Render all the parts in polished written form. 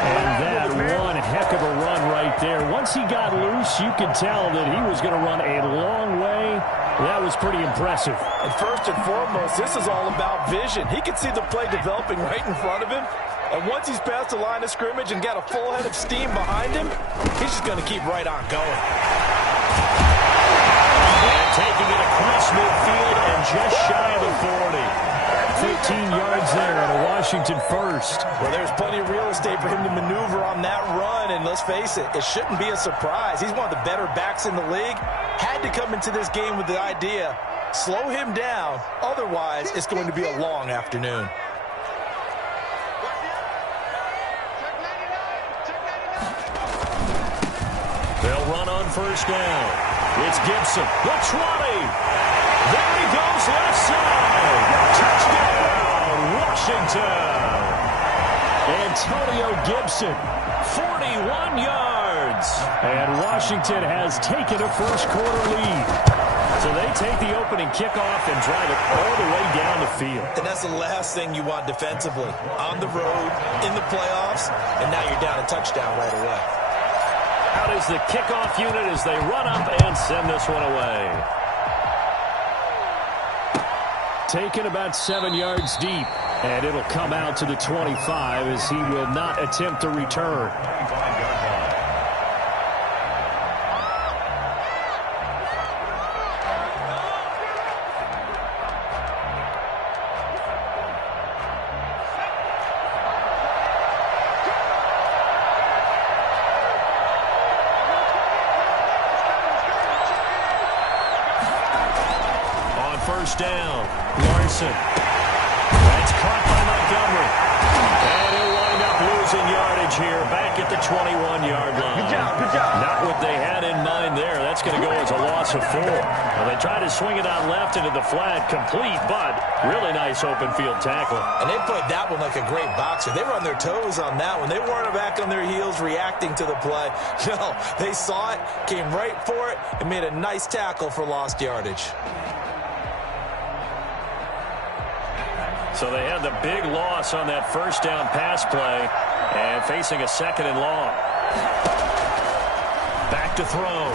And that one heck of a run right there. Once he got loose, you could tell that he was going to run a long way. That was pretty impressive. And first and foremost, this is all about vision. He can see the play developing right in front of him. And once he's past the line of scrimmage and got a full head of steam behind him, he's just going to keep right on going. And taking it across midfield and just shy of the 40. 15 yards there on a Washington first. Well, there's plenty of real estate for him to maneuver on that run. And let's face it, it shouldn't be a surprise. He's one of the better backs in the league. Had to come into this game with the idea, slow him down. Otherwise, it's going to be a long afternoon. They'll run on first down. It's Gibson. The 20. There he goes left side. Touchdown, Washington. Antonio Gibson, 41 yards. And Washington has taken a first quarter lead. So they take the opening kickoff and drive it all the way down the field. And that's the last thing you want defensively. On the road, in the playoffs, and now you're down a touchdown right away. Out is the kickoff unit as they run up and send this one away. Taken about 7 yards deep. And it'll come out to the 25 as he will not attempt to return. On first down, Larson. That's caught by Montgomery. And he'll wind up losing yardage here back at the 21-yard line. Good job. Not what they had in mind there. That's going to go as a loss of 4. Well, they try to swing it out left into the flat, complete, but really nice open field tackle. And they played that one like a great boxer. They were on their toes on that one. They weren't back on their heels reacting to the play. No, they saw it, came right for it, and made a nice tackle for lost yardage. So they had the big loss on that first down pass play and facing a second and long. Back to throw.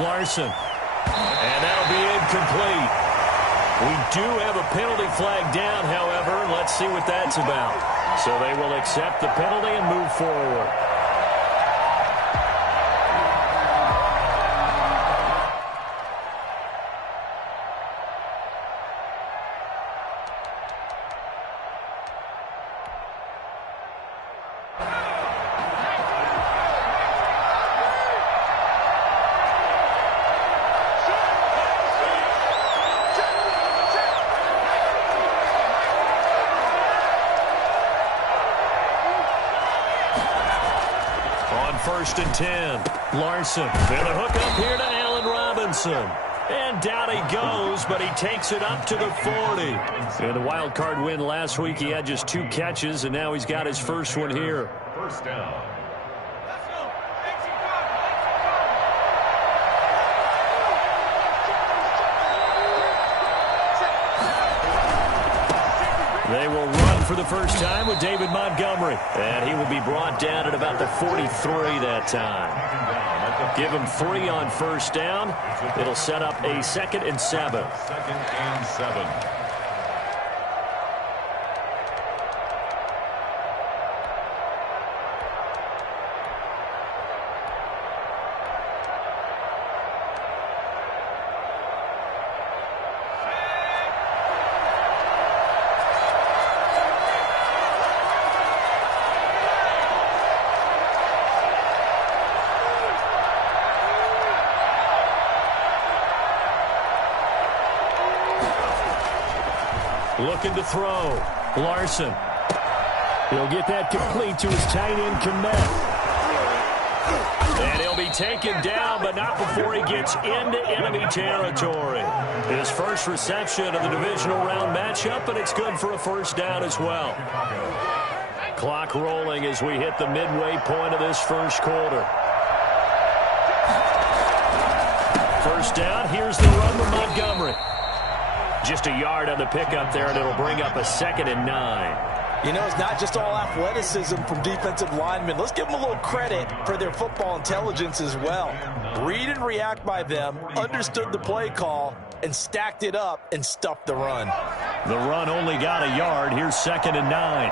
Larson. And that'll be incomplete. We do have a penalty flag down, however. Let's see what that's about. So they will accept the penalty and move forward. First and 10. Larson. And a hook up here to Allen Robinson. And down he goes, but he takes it up to the 40. In the wild card win last week, he had just 2 catches, and now he's got his first one here. First down. They will run for the first time with David Montgomery. And he will be brought down at about the 43 that time. Give him 3 on first down. It'll set up a 2nd and 7. 2nd and 7. Looking to throw. Larson. He'll get that complete to his tight end, Kmet. And he'll be taken down, but not before he gets into enemy territory. His first reception of the divisional round matchup, and it's good for a first down as well. Clock rolling as we hit the midway point of this first quarter. First down, here's the run with Montgomery. Just a yard on the pickup there, and it'll bring up a 2nd and 9. You know, it's not just all athleticism from defensive linemen. Let's give them a little credit for their football intelligence as well. Read and react by them, understood the play call, and stacked it up and stuffed the run. The run only got a yard. Here's 2nd and 9.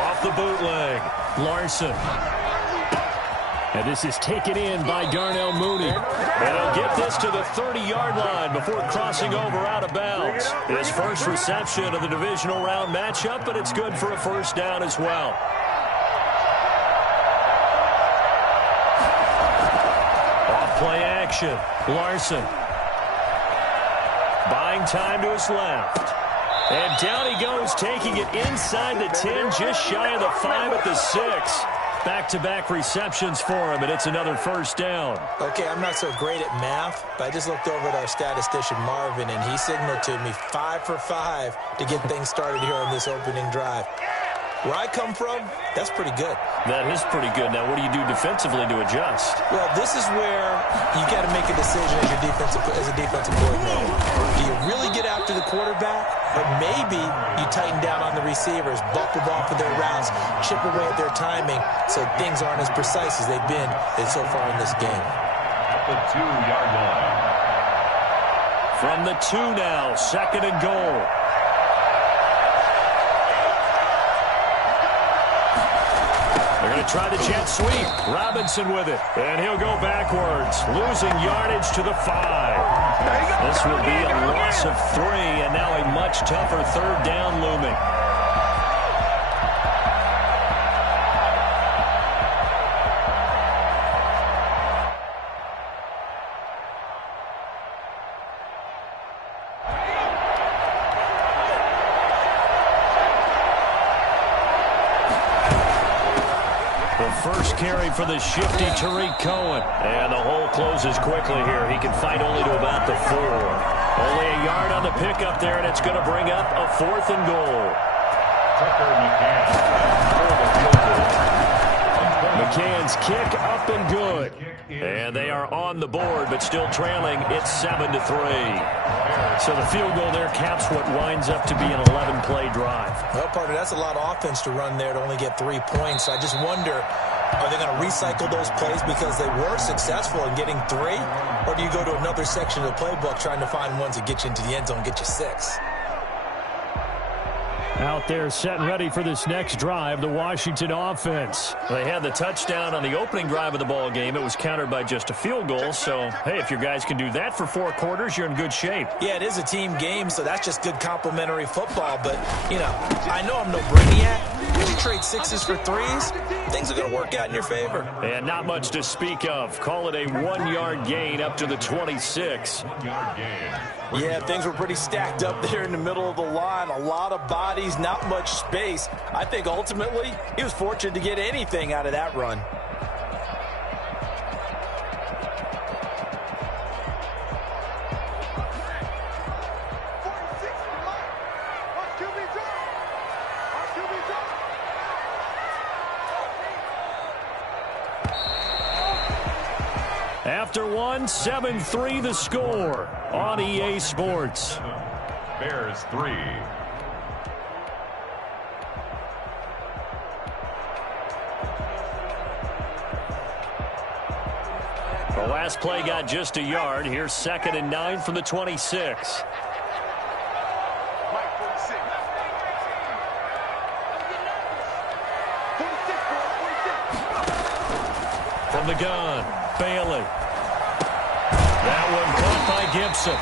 Off the bootleg, Larson. And this is taken in by Darnell Mooney. And he'll get this to the 30-yard line before crossing over out of bounds. His first reception of the divisional round matchup, but it's good for a first down as well. Off-play action, Larson. Buying time to his left. And down he goes, taking it inside the 10, just shy of the 5 at the 6. Back-to-back receptions for him, and it's another first down. Okay, I'm not so great at math, but I just looked over at our statistician, Marvin, and he signaled to me 5 for 5 to get things started here on this opening drive. Where I come from, that's pretty good. That is pretty good. Now, what do you do defensively to adjust? Well, this is where you got to make a decision as a defensive coordinator. Do you really get after the quarterback, or maybe you tighten down on the receivers, bump them off of their routes, chip away at their timing, so things aren't as precise as they've been so far in this game. At the 2-yard line. From the 2 now, 2nd and goal. They're going to try the jet sweep. Robinson with it. And he'll go backwards, losing yardage to the 5. This will be a loss of 3, and now a much tougher 3rd down looming. First carry for the shifty Tariq Cohen. And the hole closes quickly here. He can fight only to about the 4. Only a yard on the pickup there, and it's going to bring up a 4th and goal. Tucker McCann. McCann's kick up and good. And they are on the board, but still trailing. It's 7-3. So the field goal there caps what winds up to be an 11-play drive. Well, partner, that's a lot of offense to run there to only get 3 points. I just wonder, are they going to recycle those plays because they were successful in getting 3? Or do you go to another section of the playbook trying to find ones that get you into the end zone and get you 6? Out there set and ready for this next drive, the Washington offense. They had the touchdown on the opening drive of the ball game. It was countered by just a field goal. So, hey, if your guys can do that for 4 quarters, you're in good shape. Yeah, it is a team game, so that's just good complimentary football. But, you know, I know I'm no brainiac. If you trade 6s for 3s, things are going to work out in your favor. And not much to speak of. Call it a 1-yard gain up to the 26. 1-yard gain. Yeah, things were pretty stacked up there in the middle of the line. A lot of bodies, not much space. I think ultimately he was fortunate to get anything out of that run. After 1, 7-3 the score on EA Sports. Bears 3. The last play got just a yard. Here's 2nd and 9 from the 26. From the gun, Bailey. That one caught by Gibson.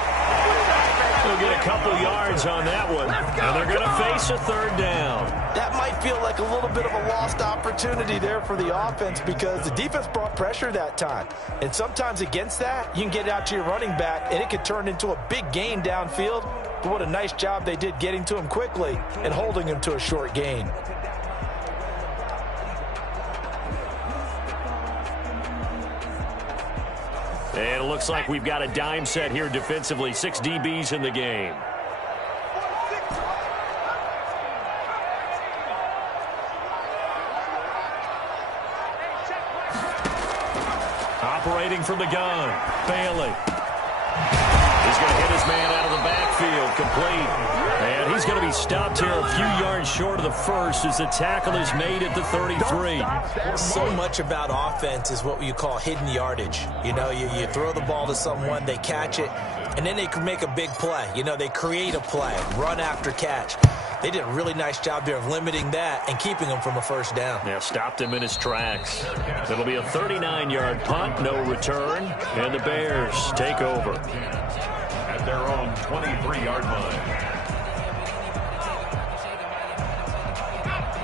They'll get a couple yards on that one, and they're going to face a 3rd down. That might feel like a little bit of a lost opportunity there for the offense because the defense brought pressure that time. And sometimes against that, you can get out to your running back, and it could turn into a big gain downfield. But what a nice job they did getting to him quickly and holding him to a short gain. And it looks like we've got a dime set here defensively. 6 DBs in the game. Operating from the gun, Bailey. He's going to hit his man out of the backfield, complete. And he's going to be stopped here a few yards short of the first as the tackle is made at the 33. So much about offense is what you call hidden yardage. You know, you throw the ball to someone, they catch it, and then they can make a big play. You know, they create a play, run after catch. They did a really nice job there of limiting that and keeping him from a first down. Yeah, stopped him in his tracks. It'll be a 39-yard punt, no return, and the Bears take over At their own 23-yard line.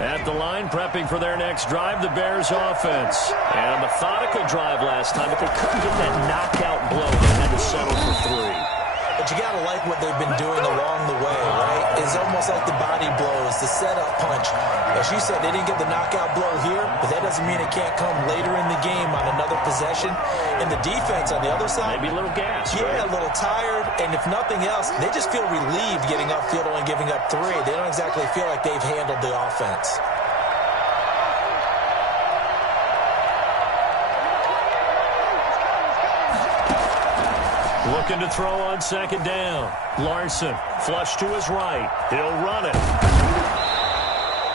At the line, prepping for their next drive, the Bears offense. And a methodical drive last time, but they couldn't get that knockout blow. They had to settle for 3. But you got to like what they've been doing along the way, right? It's almost like the body blows, the setup punch. As you said, they didn't get the knockout blow here, but that doesn't mean it can't come later in the game on another possession. And the defense on the other side, maybe a little gas. Yeah, right? a little tired. And if nothing else, they just feel relieved getting upfield and giving up 3. They don't exactly feel like they've handled the offense. Looking to throw on second down. Larson, flush to his right. He'll run it.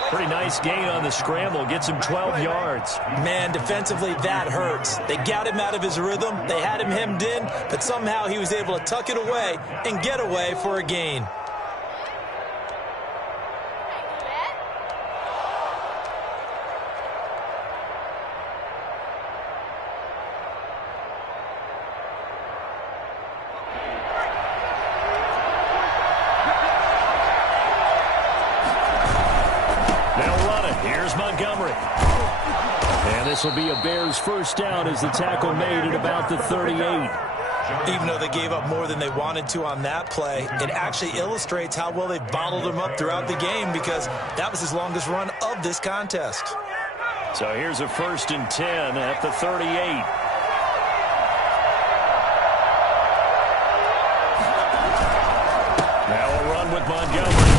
Pretty nice gain on the scramble. Gets him 12 yards. Man, defensively, that hurts. They got him out of his rhythm. They had him hemmed in, but somehow he was able to tuck it away and get away for a gain. This will be a Bears first down as the tackle made at about the 38. Even though they gave up more than they wanted to on that play, it actually illustrates how well they bottled him up throughout the game because that was his longest run of this contest. So here's a 1st and 10 at the 38. Now a run with Montgomery.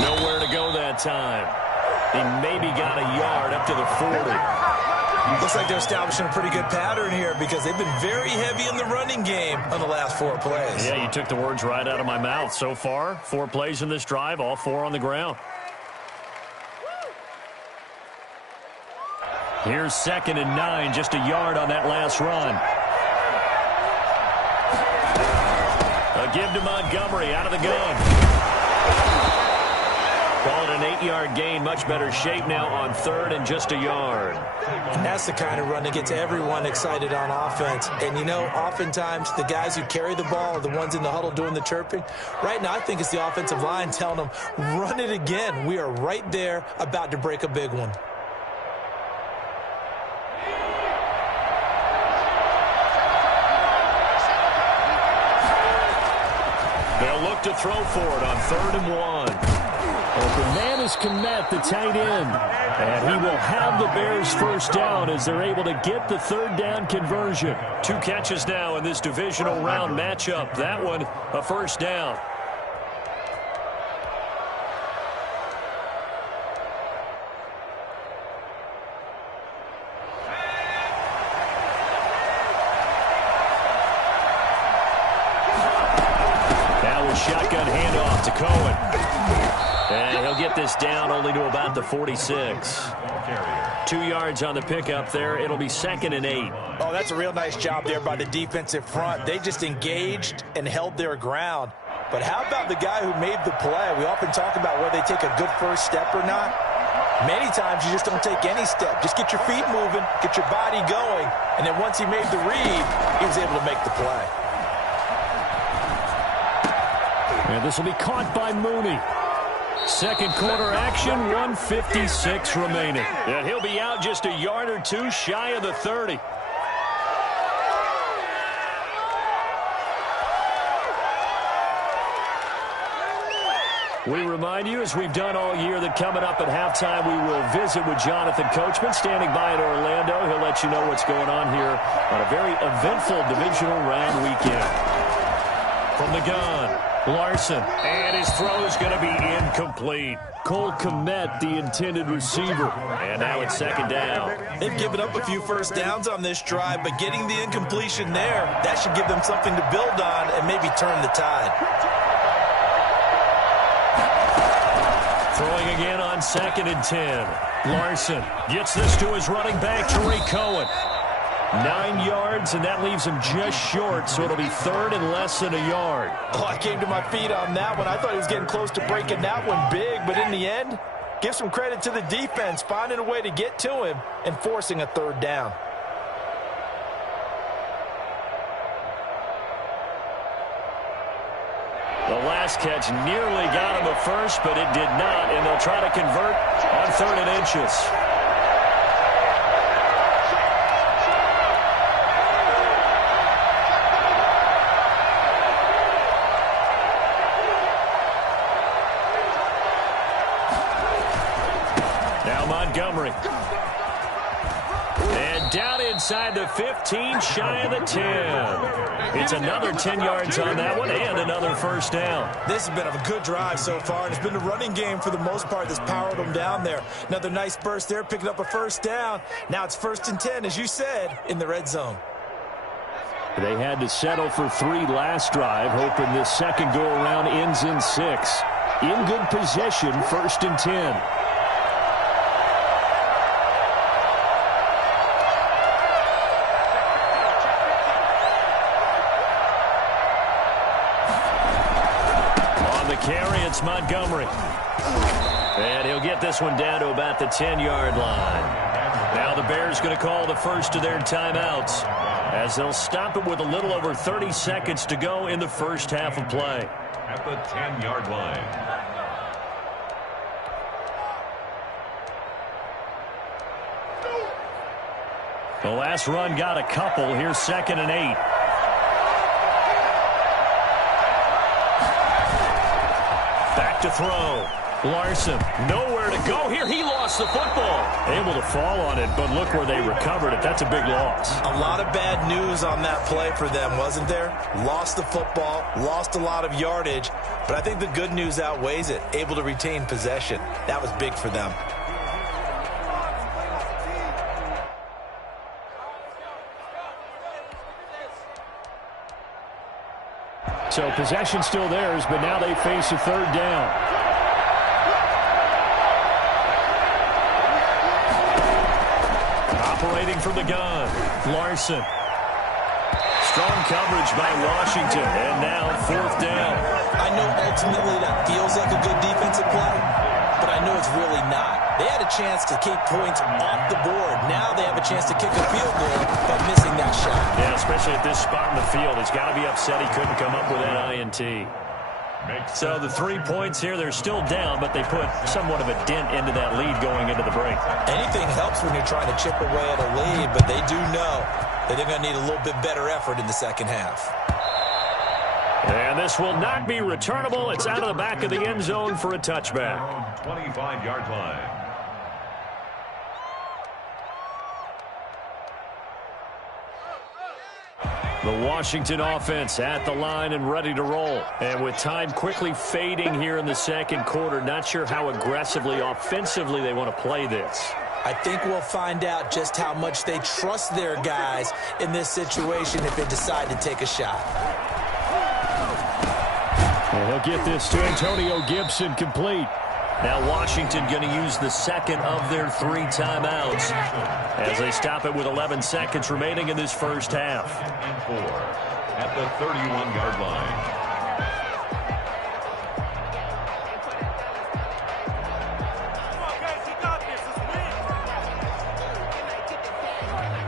Nowhere to go that time. He maybe got a yard up to the 40. Looks like they're establishing a pretty good pattern here because they've been very heavy in the running game on the last 4 plays. Yeah, you took the words right out of my mouth. So far, 4 plays in this drive, all 4 on the ground. Here's 2nd and 9, just a yard on that last run. A give to Montgomery out of the gun. Call it an 8-yard gain. Much better shape now on 3rd and just a yard. And that's the kind of run that gets everyone excited on offense. And, you know, oftentimes the guys who carry the ball are the ones in the huddle doing the chirping. Right now, I think it's the offensive line telling them, run it again. We are right there about to break a big one. They'll look to throw for it on 3rd and 1. The man is Kmet, the tight end. And he will have the Bears first down as they're able to get the 3rd down conversion. 2 catches now in this divisional round matchup. That one, a first down. Now a shotgun handoff to Cohen. And he'll get this down only to about the 46. 2 yards on the pickup there. It'll be 2nd and 8. Oh, that's a real nice job there by the defensive front. They just engaged and held their ground. But how about the guy who made the play? We often talk about whether they take a good first step or not. Many times you just don't take any step. Just get your feet moving, get your body going, and then once he made the read, he was able to make the play. And this will be caught by Mooney. Second quarter action, 1:56 remaining. And he'll be out just a yard or 2 shy of the 30. We remind you, as we've done all year, that coming up at halftime, we will visit with Jonathan Coachman, standing by in Orlando. He'll let you know what's going on here on a very eventful divisional round weekend. From the gun, Larson, and his throw is going to be incomplete. Cole Kmet, the intended receiver. And now it's 2nd down. They've given up a few first downs on this drive, but getting the incompletion there, that should give them something to build on and maybe turn the tide. Throwing again on 2nd and 10. Larson gets this to his running back, Tarik Cohen. 9 yards, and that leaves him just short, so it'll be 3rd and less than a yard. Oh, I came to my feet on that one. I thought he was getting close to breaking that one big, but in the end, give some credit to the defense, finding a way to get to him and forcing a 3rd down. The last catch nearly got him a first, but it did not, and they'll try to convert on 3rd and inches. Now Montgomery. And down inside the 15, shy of the 10. It's another 10 yards on that one and another 1st down. This has been a good drive so far, and it's been the running game for the most part that's powered them down there. Another nice burst there, picking up a 1st down. Now it's 1st and 10, as you said, in the red zone. They had to settle for 3 last drive, hoping this second go-around ends in 6. In good position, 1st and 10. Carry, it's Montgomery. And he'll get this one down to about the 10-yard line. Now the Bears going to call the first of their timeouts as they'll stop it with a little over 30 seconds to go in the first half of play. At the 10-yard line. The last run got a couple. Here's 2nd and 8. To throw. Larson, nowhere to go here. He lost the football. Able to fall on it, but look where they recovered it. That's a big loss. A lot of bad news on that play for them, wasn't there? Lost the football, lost a lot of yardage, but I think the good news outweighs it. Able to retain possession. That was big for them. So possession still theirs, but now they face a 3rd down. Operating from the gun, Larson. Strong coverage by Washington, and now 4th down. I know ultimately that feels like a good defensive play, but I know it's really not. They had a chance to keep points off the board. Now they have a chance to kick a field goal by missing that shot. Yeah, especially at this spot in the field. He's got to be upset he couldn't come up with that INT. So the 3 points here, they're still down, but they put somewhat of a dent into that lead going into the break. Anything helps when you're trying to chip away at a lead, but they do know that they're going to need a little bit better effort in the second half. And this will not be returnable. It's out of the back of the end zone for a touchback. 25-yard line. The Washington offense at the line and ready to roll. And with time quickly fading here in the second quarter, not sure how aggressively, offensively they want to play this. I think we'll find out just how much they trust their guys in this situation if they decide to take a shot. And he'll get this to Antonio Gibson complete. Now Washington going to use the second of their 3 timeouts as they stop it with 11 seconds remaining in this first half. 4 at the 31-yard line.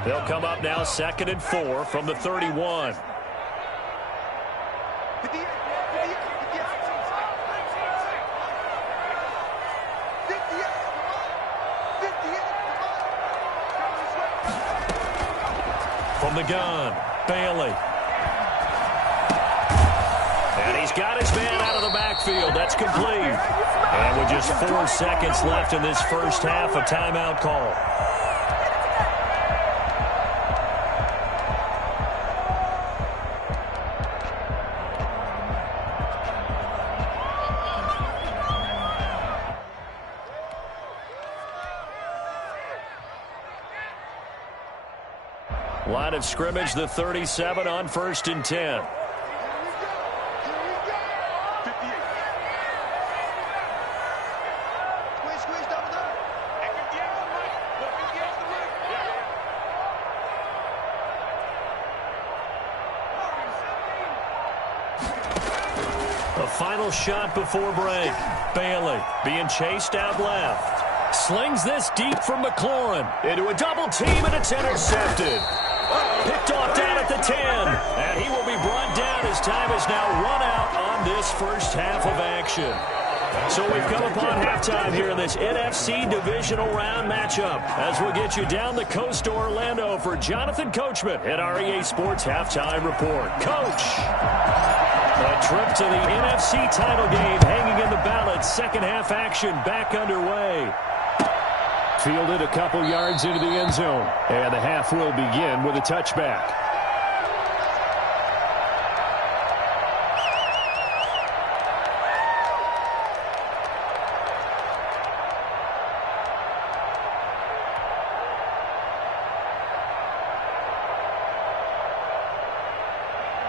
They'll come up now 2nd and 4 from the 31. From the gun, Bailey. And he's got his man out of the backfield. That's complete. And with just 4 seconds left in this first half, a timeout call. Line of scrimmage, the 37 on 1st and 10. final shot before break. Bailey being chased out left. Slings this deep from McLaurin. Into a double team, and it's intercepted. Picked off down at the 10. And he will be brought down as time is now run out on this first half of action. So we've come upon halftime here in this NFC Divisional Round matchup as we'll get you down the coast to Orlando for Jonathan Coachman at our EA Sports Halftime Report. Coach, a trip to the NFC title game hanging in the balance. Second half action back underway. Fielded a couple yards into the end zone. And the half will begin with a touchback.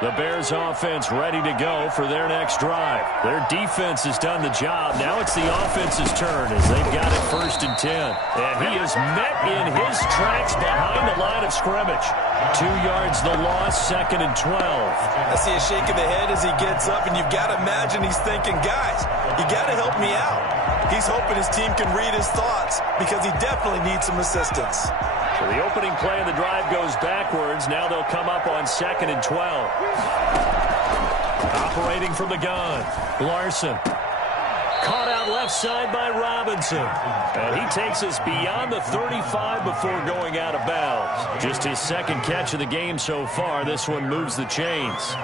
The Bears offense ready to go for their next drive. Their defense has done the job. Now it's the offense's turn as they've got it 1st and 10. And he is met in his tracks behind the line of scrimmage. 2 yards the loss, 2nd and 12. I see a shake of the head as he gets up, and you've got to imagine he's thinking, guys, you got to help me out. He's hoping his team can read his thoughts because he definitely needs some assistance. So the opening play of the drive goes backwards. Now they'll come up on 2nd and 12. Operating from the gun, Larson. Caught out left side by Robinson. And he takes us beyond the 35 before going out of bounds. Just his second catch of the game so far. This one moves the chains.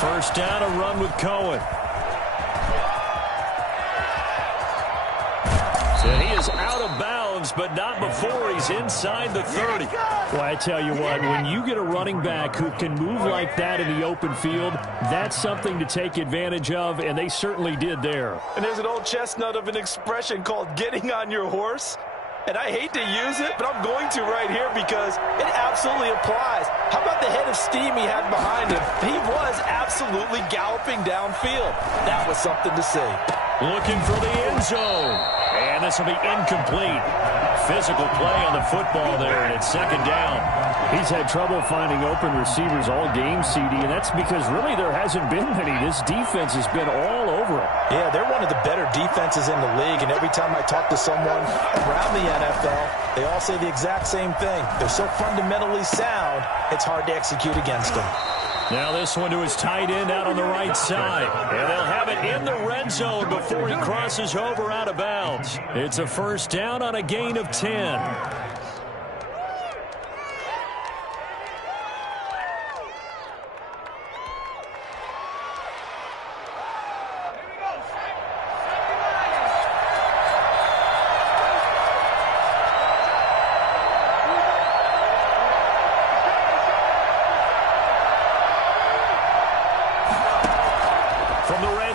First down, a run with Cohen. And he is out of bounds, but not before he's inside the 30. Well, I tell you what, when you get a running back who can move like that in the open field, that's something to take advantage of, and they certainly did there. And there's an old chestnut of an expression called getting on your horse. And I hate to use it, but I'm going to right here because it absolutely applies. How about the head of steam he had behind him? He was absolutely galloping downfield. That was something to see. Looking for the end zone. And this will be incomplete. Physical play on the football there, and it's 2nd down. He's had trouble finding open receivers all game, CD, and that's because really there hasn't been many. This defense has been all over it. Yeah, they're one of the better defenses in the league, and every time I talk to someone around the NFL, they all say the exact same thing. They're so fundamentally sound, it's hard to execute against them. Now this one to his tight end out on the right side. And they'll have it in the red zone before he crosses over out of bounds. It's a first down on a gain of 10.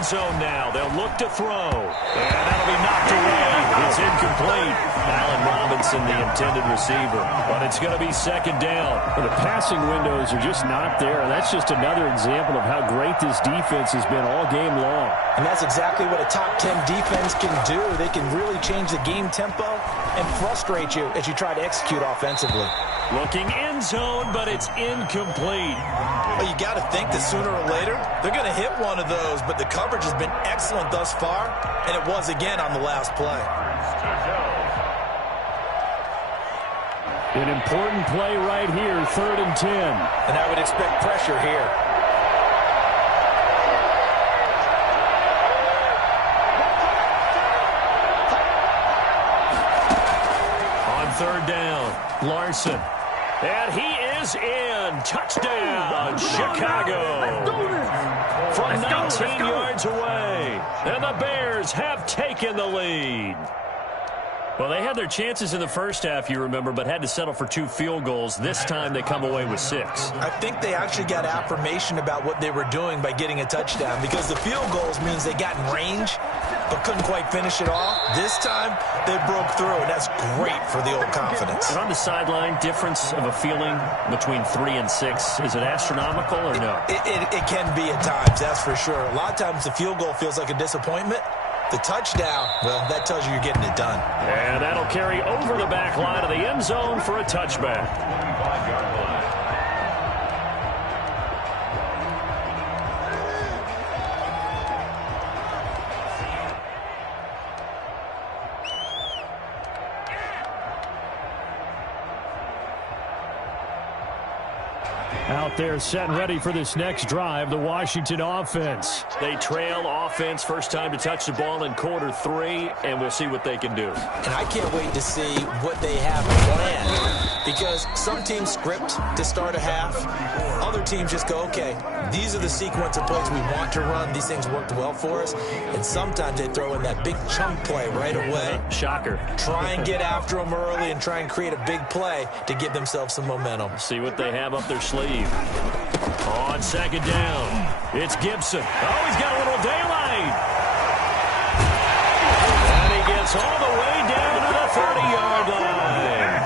Zone now. They'll look to throw. And that'll be knocked away. It's incomplete. Allen Robinson, the intended receiver. But it's going to be 2nd down. Well, the passing windows are just not there. That's just another example of how great this defense has been all game long. And that's exactly what a top 10 defense can do. They can really change the game tempo and frustrate you as you try to execute offensively. Looking end zone, but it's incomplete. Well, you got to think that sooner or later, they're going to hit one of those, but the coverage has been excellent thus far, and it was again on the last play. An important play right here, 3rd and 10. And I would expect pressure here. On 3rd down, Larson. And he is in. Touchdown, Chicago. From 19 yards away. And the Bears have taken the lead. Well, they had their chances in the first half, you remember, but had to settle for 2 field goals. This time they come away with 6. I think they actually got affirmation about what they were doing by getting a touchdown because the field goals means they got in range but couldn't quite finish it off. This time they broke through, and that's great for the old confidence. And on the sideline, difference of a feeling between 3 and 6, is it astronomical or no? It can be at times, that's for sure. A lot of times the field goal feels like a disappointment. The touchdown, well, that tells you you're getting it done. And that'll carry over the back line of the end zone for a touchback. 25-yard line. Out there set and ready for this next drive, the Washington offense. They trail offense, first time to touch the ball in quarter 3, and we'll see what they can do. And I can't wait to see what they have planned, because some teams script to start a half. Other teams just go, okay, these are the sequence of plays we want to run. These things worked well for us. And sometimes they throw in that big chunk play right away. Shocker. Try and get after them early and try and create a big play to give themselves some momentum. See what they have up their sleeve. On second down, it's Gibson. Oh, he's got a little daylight. And he gets all the way down to the 30-yard line.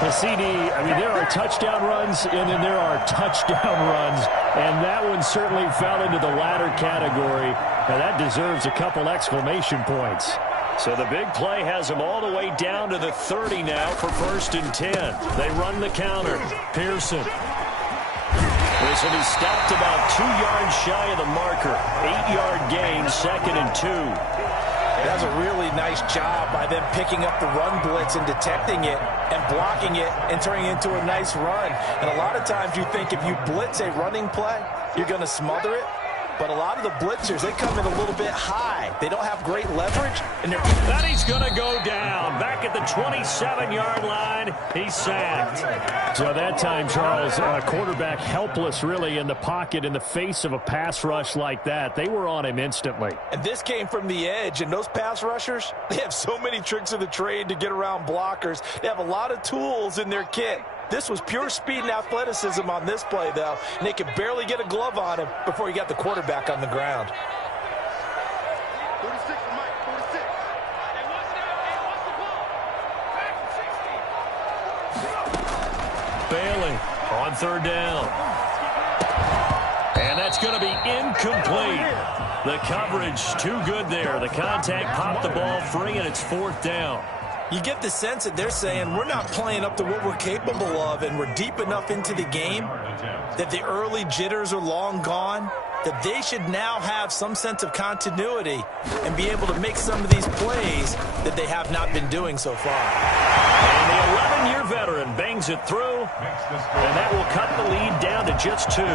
The CD, I mean, there are touchdown runs, and then there are touchdown runs, and that one certainly fell into the latter category, and that deserves a couple exclamation points. So the big play has him all the way down to the 30 now for 1st and 10. They run the counter. Pearson. Listen, he stopped about 2 yards shy of the marker. 8-yard gain, 2nd and 2. That's a really nice job by them picking up the run blitz and detecting it and blocking it and turning it into a nice run. And a lot of times you think if you blitz a running play, you're going to smother it. But a lot of the blitzers, they come in a little bit high. They don't have great leverage. And then he's going to go down. Back at the 27-yard line, he's sacked. So that time, Charles, quarterback helpless really in the pocket in the face of a pass rush like that. They were on him instantly. And this came from the edge. And those pass rushers, they have so many tricks of the trade to get around blockers. They have a lot of tools in their kit. This was pure speed and athleticism on this play, though. And they could barely get a glove on him before he got the quarterback on the ground. 46, Mike, 46. Bailey on 3rd down. And that's going to be incomplete. The coverage too good there. The contact popped the ball free, and it's 4th down. You get the sense that they're saying we're not playing up to what we're capable of, and we're deep enough into the game that the early jitters are long gone, that they should now have some sense of continuity and be able to make some of these plays that they have not been doing so far. And the 11-year veteran bangs it through, and that will cut the lead down to just 2.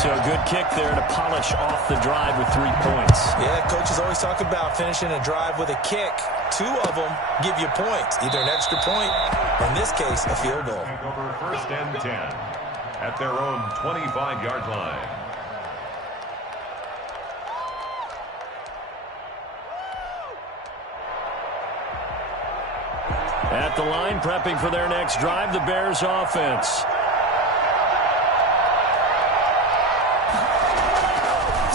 So a good kick there to polish off the drive with 3 points. Yeah, coaches always talk about finishing a drive with a kick. 2 of them give you points, either an extra point, or in this case, a field goal. Over 1st and 10 at their own 25-yard line. At the line, prepping for their next drive, the Bears offense.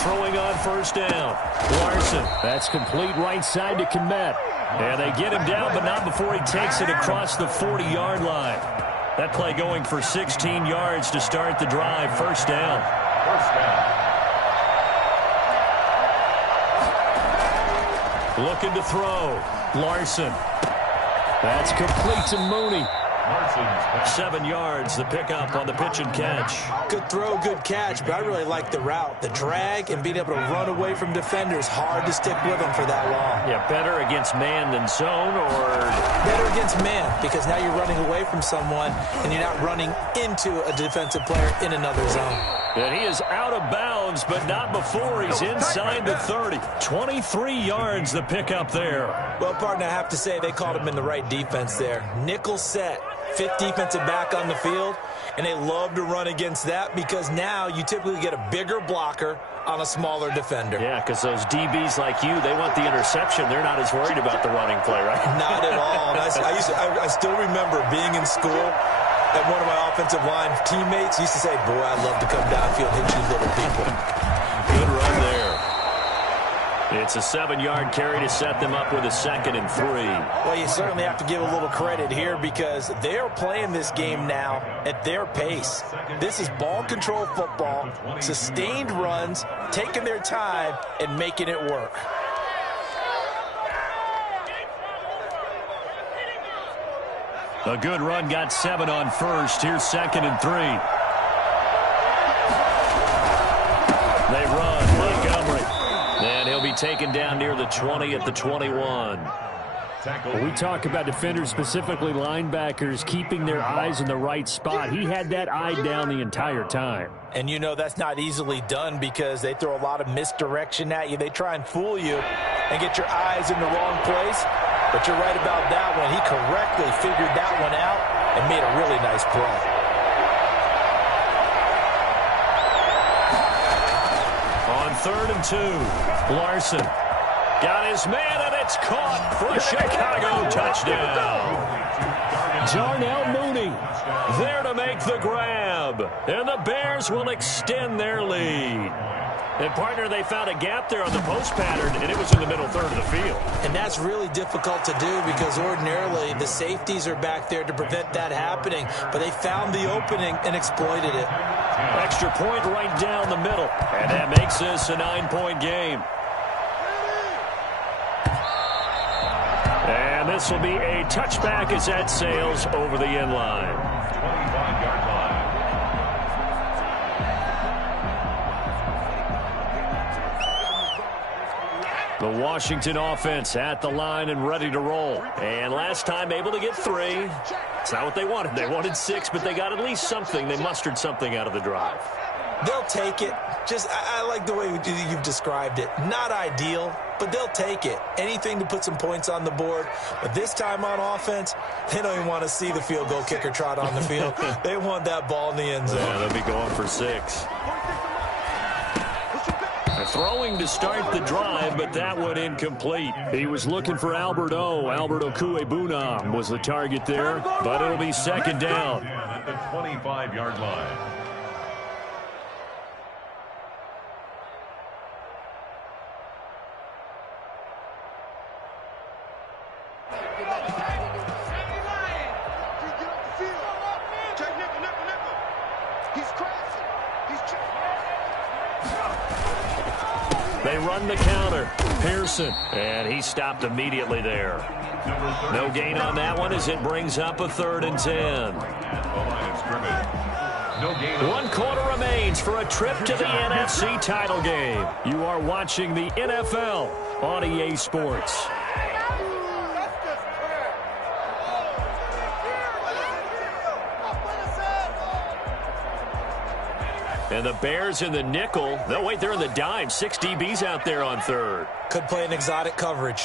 Throwing on 1st down. Larson. That's complete right side to Kmet. And they get him down, but not before he takes it across the 40-yard line. That play going for 16 yards to start the drive. 1st down. 1st down. Looking to throw. Larson. That's complete to Mooney. 7 yards, the pickup on the pitch and catch. Good throw, good catch, but I really like the route. The drag and being able to run away from defenders. Hard to stick with them for that long. Yeah, better against man than zone, or? Better against man, because now you're running away from someone and you're not running into a defensive player in another zone. And he is out of bounds, but not before he's inside the 30. 23 yards, the pickup there. Well, partner, I have to say they called him in the right defense there. Nickel set. 5th defensive back on the field, and they love to run against that because now you typically get a bigger blocker on a smaller defender. Yeah, because those DBs like you, they want the interception. They're not as worried about the running play, right? Not at all. I still remember being in school, and one of my offensive line teammates used to say, boy, I'd love to come downfield and hit you little people. Good run there. It's a 7-yard carry to set them up with a 2nd and 3. Well, you certainly have to give a little credit here because they're playing this game now at their pace. This is ball control football, sustained runs, taking their time, and making it work. A good run got 7 on first. Here's 2nd and 3. They run. Montgomery. And he'll be taken down near the 20 at the 21. When we talk about defenders, specifically linebackers, keeping their eyes in the right spot, he had that eye down the entire time. And you know that's not easily done because they throw a lot of misdirection at you. They try and fool you and get your eyes in the wrong place. But you're right about that one. He correctly figured that one out and made a really nice play. On 3rd and 2, Larson got his man, and it's caught for a Chicago touchdown. Darnell Mooney there to make the grab, and the Bears will extend their lead. And, partner, they found a gap there on the post pattern, and it was in the middle third of the field. And that's really difficult to do because ordinarily the safeties are back there to prevent that happening. But they found the opening and exploited it. Extra point right down the middle. And that makes this a 9-point game. And this will be a touchback as that sails over the end line. 25-yard line. The Washington offense at the line and ready to roll. And last time able to get 3. It's not what they wanted. They wanted 6, but they got at least something. They mustered something out of the drive. They'll take it. I like the way you've described it. Not ideal, but they'll take it. Anything to put some points on the board. But this time on offense, they don't even want to see the field goal kicker trot on the field. They want that ball in the end zone. Yeah, they'll be going for 6. Throwing to start the drive, but that one incomplete. He was looking for Albert O. Albert Okuebunam was the target there, but it'll be 2nd down. At the 25-yard line. They run the counter. Pearson, and he stopped immediately there. No gain on that one as it brings up a 3rd and 10. One quarter remains for a trip to the NFC title game. You are watching the NFL on EA Sports. And the Bears in the nickel. No, wait, they're in the dime. 6 DBs out there on 3rd. Could play an exotic coverage.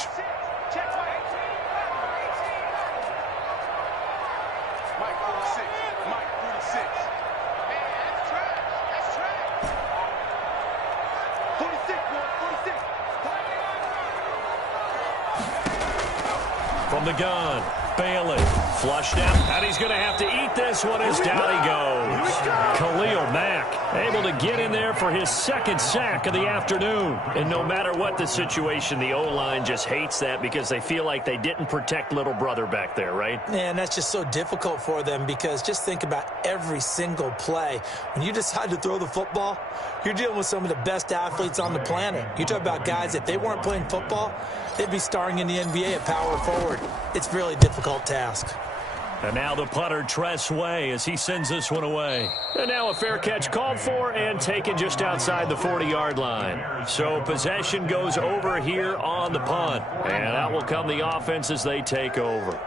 From the gun, Bailey flushed out, and he's going to have to eat this one as down he goes. Khalil Mack able to get in there for his 2nd sack of the afternoon. And no matter what the situation, the O-line just hates that because they feel like they didn't protect little brother back there, right? Man, that's just so difficult for them because just think about every single play. When you decide to throw the football, you're dealing with some of the best athletes on the planet. You talk about guys, if they weren't playing football, they'd be starring in the NBA at power forward. It's a really difficult task. And now the punter, Tress Way, as he sends this one away. And now a fair catch called for and taken just outside the 40-yard line. So possession goes over here on the punt. And out will come the offense as they take over.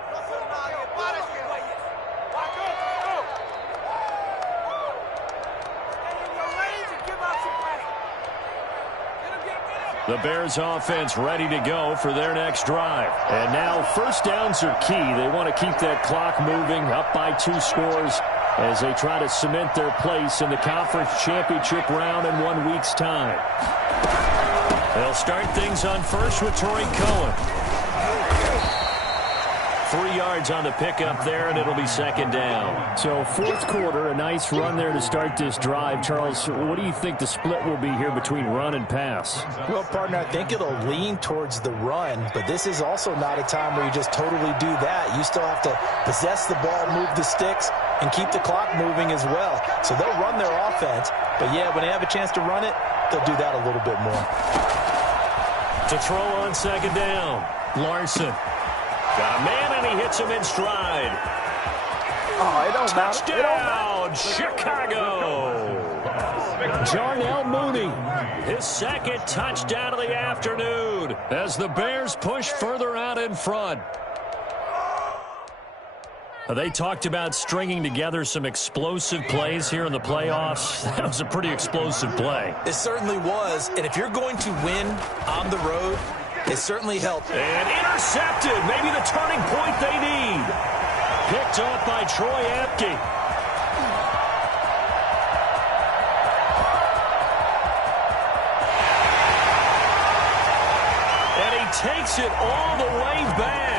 The Bears offense ready to go for their next drive. And now first downs are key. They want to keep that clock moving, up by 2 scores as they try to cement their place in the conference championship round in 1 week's time. They'll start things on first with Torrey Cohen. 3 yards on the pickup there, and it'll be 2nd down. So 4th quarter, a nice run there to start this drive. Charles, what do you think the split will be here between run and pass? Well, partner, I think it'll lean towards the run, but this is also not a time where you just totally do that. You still have to possess the ball, move the sticks, and keep the clock moving as well. So they'll run their offense, but yeah, when they have a chance to run it, they'll do that a little bit more. To throw on 2nd down, Larson. Got a man, and he hits him in stride. Oh, it don't matter. Touchdown, Chicago. Jarnell Mooney, his second touchdown of the afternoon as the Bears push further out in front. They talked about stringing together some explosive plays here in the playoffs. That was a pretty explosive play. It certainly was, and if you're going to win on the road, it certainly helped. And intercepted, maybe the turning point they need. Picked up by Troy Apke. And he takes it all the way back.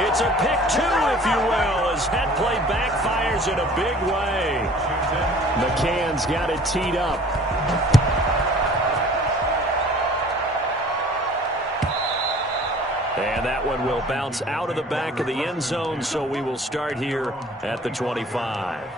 It's a pick two, if you will, as that play backfires in a big way. McCann's got it teed up. And that one will bounce out of the back of the end zone, so we will start here at the 25.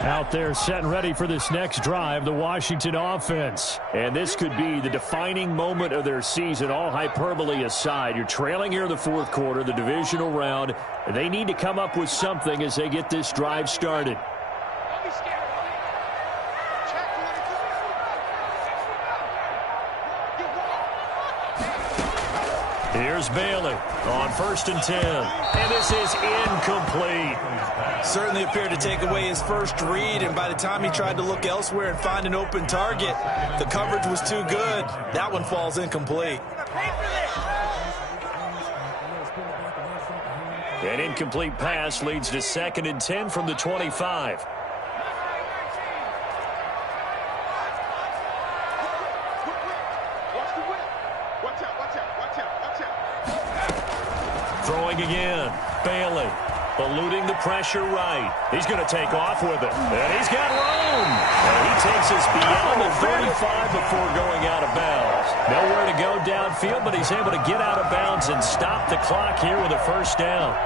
Out there set and ready for this next drive, the Washington offense. And this could be the defining moment of their season, all hyperbole aside. You're trailing here in the fourth quarter, the divisional round. They need to come up with something as they get this drive started. Here's Bailey on 1st and 10. And this is incomplete. Certainly appeared to take away his first read, and by the time he tried to look elsewhere and find an open target, the coverage was too good. That one falls incomplete. An incomplete pass leads to 2nd and 10 from the 25. Throwing again. Bailey eluding the pressure right. He's going to take off with it. And he's got room. And he takes us beyond the 35 before going out of bounds. Nowhere to go downfield, but he's able to get out of bounds and stop the clock here with a first down.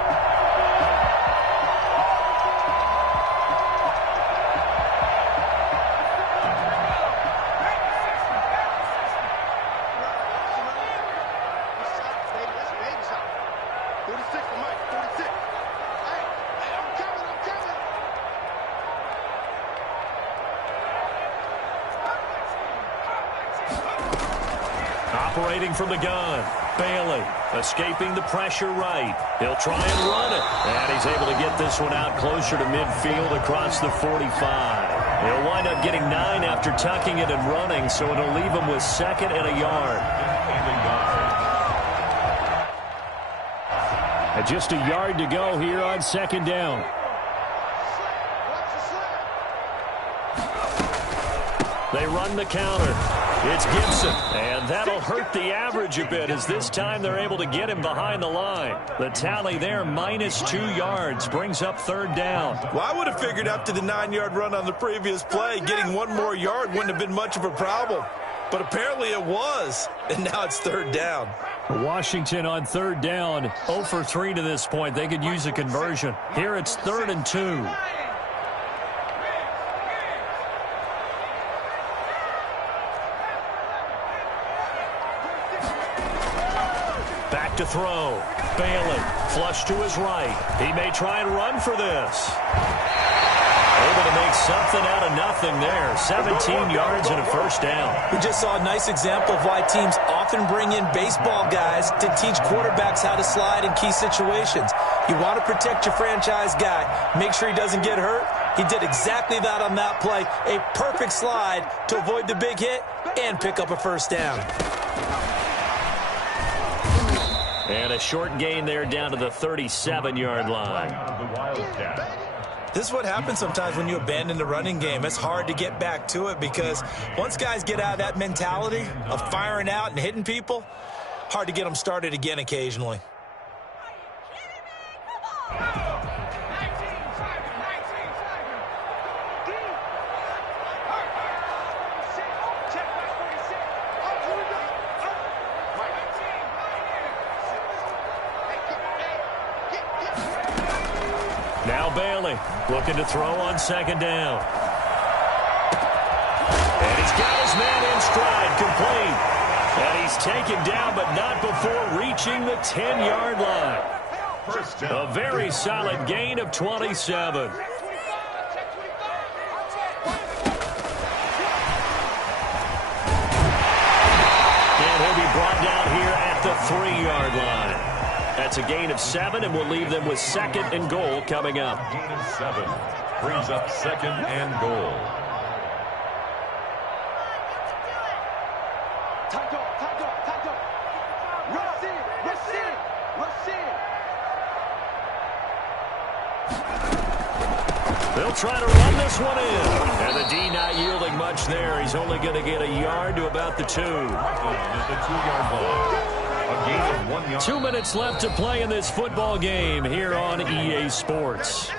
Operating from the gun. Bailey escaping the pressure right. He'll try and run it. And he's able to get this one out closer to midfield across the 45. He'll wind up getting 9 after tucking it and running, so it'll leave him with 2nd and a yard. And just a yard to go here on 2nd down. They run the counter. It's Gibson, and that'll hurt the average a bit as this time they're able to get him behind the line. The tally there, -2 yards, brings up 3rd down. Well, I would have figured after the 9-yard run on the previous play, getting 1 more yard wouldn't have been much of a problem. But apparently it was, and now it's 3rd down. Washington on 3rd down, 0 for 3 to this point. They could use a conversion. Here it's 3rd and 2. Back to throw. Bailey, flush to his right. He may try and run for this. Able to make something out of nothing there. 17 yards and a first down. We just saw a nice example of why teams often bring in baseball guys to teach quarterbacks how to slide in key situations. You want to protect your franchise guy. Make sure he doesn't get hurt. He did exactly that on that play. A perfect slide to avoid the big hit and pick up a first down. And a short gain there down to the 37-yard line. This is what happens sometimes when you abandon the running game. It's hard to get back to it because once guys get out of that mentality of firing out and hitting people, hard to get them started again occasionally. Now Now Bailey looking to throw on second down. And he's got his man in stride, complete. And he's taken down, but not before reaching the 10-yard line. A very solid gain of 27. And he'll be brought down here at the 3-yard line. That's a gain of 7, and we'll leave them with second and goal coming up. Gain of 7 brings up second and goal. They'll try to run this one in. And the D not yielding much there. He's only going to get a yard to about the 2. At the 2-yard line. A gain of 1 yard. 2 minutes left to play in this football game here on EA Sports.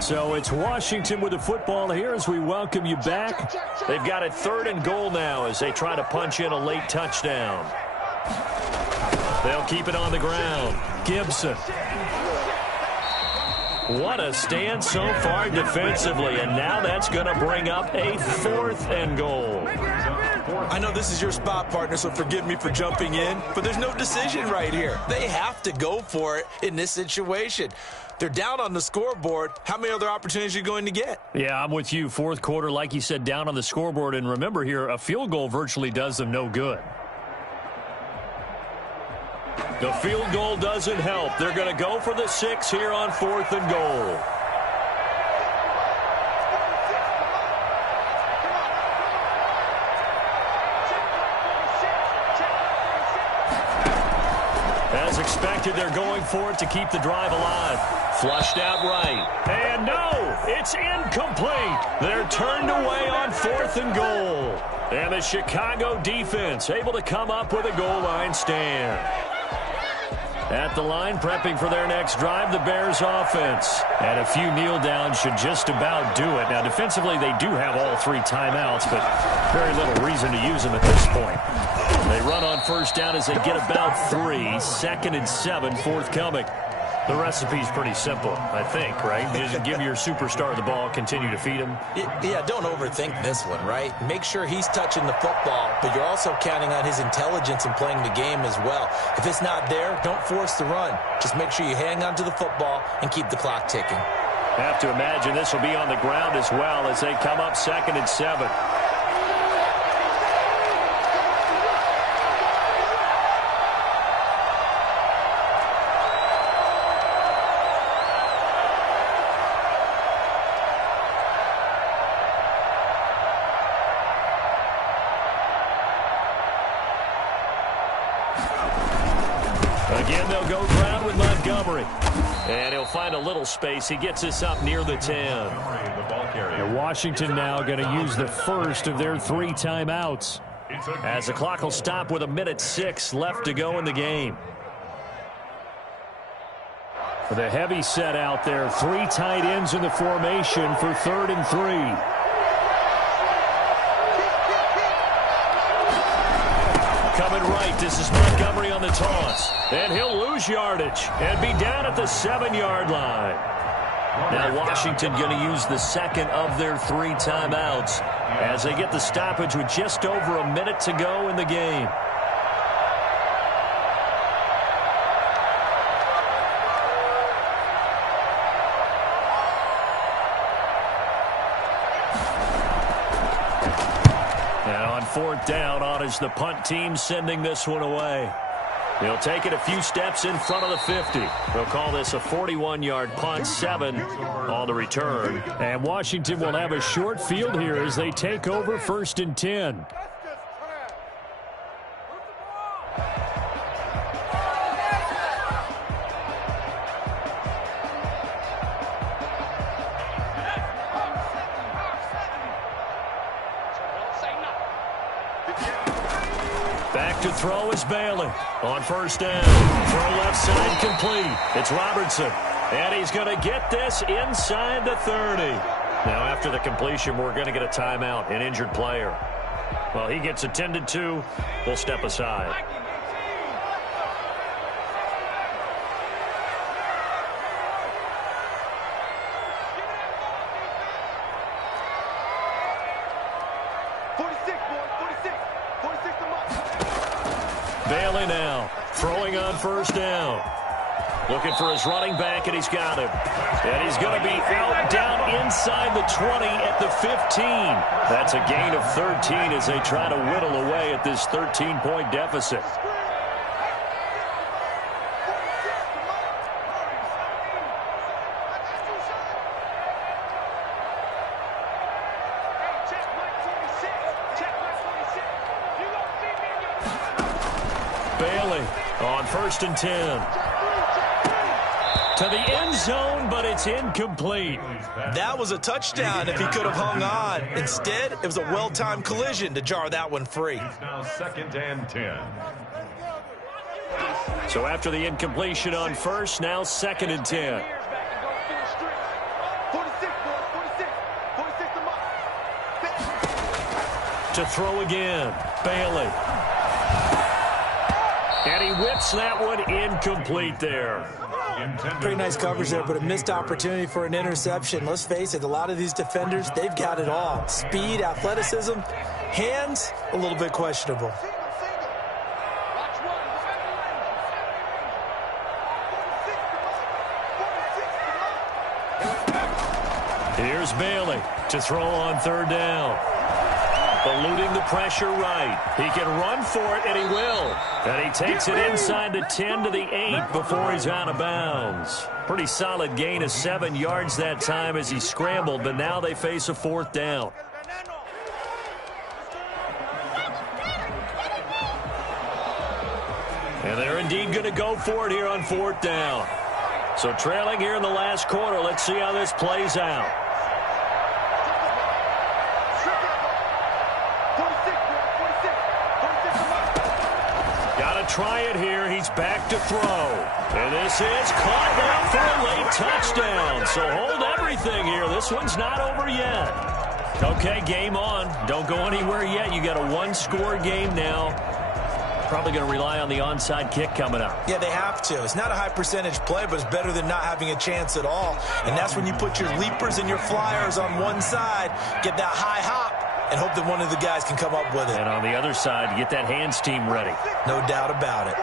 So it's Washington with the football here as we welcome you back. They've got it 3rd and goal now as they try to punch in a late touchdown. They'll keep it on the ground. Gibson. What a stand so far defensively, and now that's going to bring up a 4th and goal. I know this is your spot, partner, so forgive me for jumping in, but there's no decision right here. They have to go for it in this situation. They're down on the scoreboard. How many other opportunities are you going to get? Yeah, I'm with you. 4th quarter, like you said, down on the scoreboard. And remember here, a field goal virtually does them no good. The field goal doesn't help. They're going to go for the 6 here on 4th and goal. As expected, they're going for it to keep the drive alive. Flushed out right. And no, it's incomplete. They're turned away on 4th and goal. And the Chicago defense able to come up with a goal line stand. At the line, prepping for their next drive, the Bears offense. And a few kneel downs should just about do it. Now, defensively, they do have all 3 timeouts, but very little reason to use them at this point. They run on first down as they get about 3. 2nd and 7, forthcoming. The recipe's pretty simple, I think, right? Just give your superstar the ball, continue to feed him. Yeah, don't overthink this one, right? Make sure he's touching the football, but you're also counting on his intelligence in playing the game as well. If it's not there, don't force the run. Just make sure you hang on to the football and keep the clock ticking. Have to imagine this will be on the ground as well as they come up 2nd and 7. Again, they'll go ground with Montgomery. And he'll find a little space. He gets us up near the 10. And Washington now going to use the first of their 3 timeouts. As the clock will stop with 1:06 left to go in the game. With a heavy set out there, 3 tight ends in the formation for 3rd and 3. Coming right, this is Montgomery on the toss. And he'll lose yardage and be down at the 7-yard line. Now Washington going to use the 2nd of their 3 timeouts as they get the stoppage with just over a minute to go in the game. Now on 4th down, on is the punt team sending this one away. They'll take it a few steps in front of the 50. They'll call this a 41-yard punt, 7 on the return. And Washington will have a short field here as they take over 1st and 10. Back to throw is Bailey on first down. Throw left side complete. It's Robertson. And he's going to get this inside the 30. Now after the completion, we're going to get a timeout, an injured player. Well, he gets attended to. We'll step aside. Bailey now throwing on first down. Looking for his running back, and he's got him. And he's going to be out down inside the 20 at the 15. That's a gain of 13 as they try to whittle away at this 13-point deficit. Bailey on first and 10. To the end zone, but it's incomplete. That was a touchdown if he could have hung on. Instead, it was a well-timed collision to jar that one free. It's now 2nd and 10. So after the incompletion on first, now 2nd and 10. To throw again, Bailey. And he whips that one incomplete there. Pretty nice coverage there, but a missed opportunity for an interception. Let's face it, a lot of these defenders, they've got it all. Speed, athleticism, hands, a little bit questionable. Here's Bailey to throw on third down. Eluding the pressure right. He can run for it, and he will. And he takes it inside the 10 to the 8 before he's out of bounds. Pretty solid gain of 7 yards that time as he scrambled, but now they face a 4th down. And they're indeed going to go for it here on 4th down. So trailing here in the last quarter, let's see how this plays out. Try it here. He's back to throw. And this is caught down for a late touchdown. So hold everything here. This one's not over yet. Okay, game on. Don't go anywhere yet. You got a 1-score game now. Probably going to rely on the onside kick coming up. Yeah, they have to. It's not a high percentage play, but it's better than not having a chance at all. And that's when you put your leapers and your flyers on one side, get that high hop, and hope that one of the guys can come up with it. And on the other side, get that hands team ready. No doubt about it.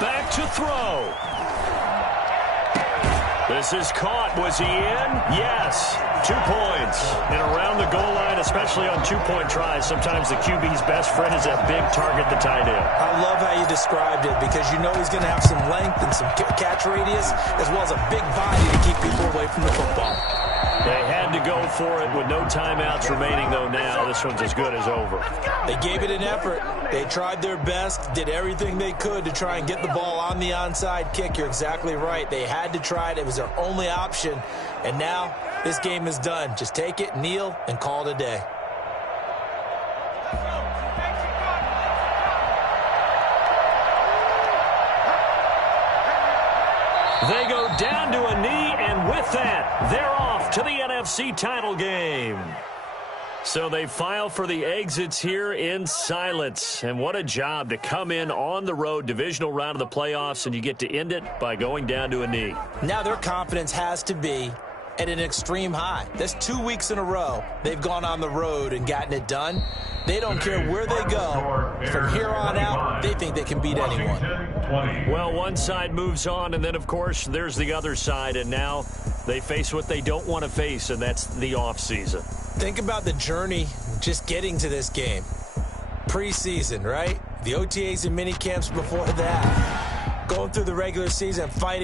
Back to throw. This is caught. Was he in? Yes. 2 points. And around the goal line, especially on 2-point tries, sometimes the QB's best friend is that big target, the tight end. I love how you described it because you know he's going to have some length and some catch radius as well as a big body to keep people away from the football. They had to go for it with no timeouts remaining, though, now. This one's as good as over. They gave it an effort. They tried their best, did everything they could to try and get the ball on the onside kick. You're exactly right. They had to try it. It was their only option. And now this game is done. Just take it, kneel, and call it a day. They go down to a knee, and with that, they're off to the NFC title game. So they file for the exits here in silence. And what a job to come in on the road, divisional round of the playoffs, and you get to end it by going down to a knee. Now their confidence has to be at an extreme high. That's 2 weeks in a row they've gone on the road and gotten it done. They don't care where they go. From here on out, they think they can beat anyone. Well, one side moves on, and then, of course, there's the other side, and now they face what they don't want to face, and that's the offseason. Think about the journey just getting to this game. Preseason, right? The OTAs and mini camps before that. Going through the regular season, fighting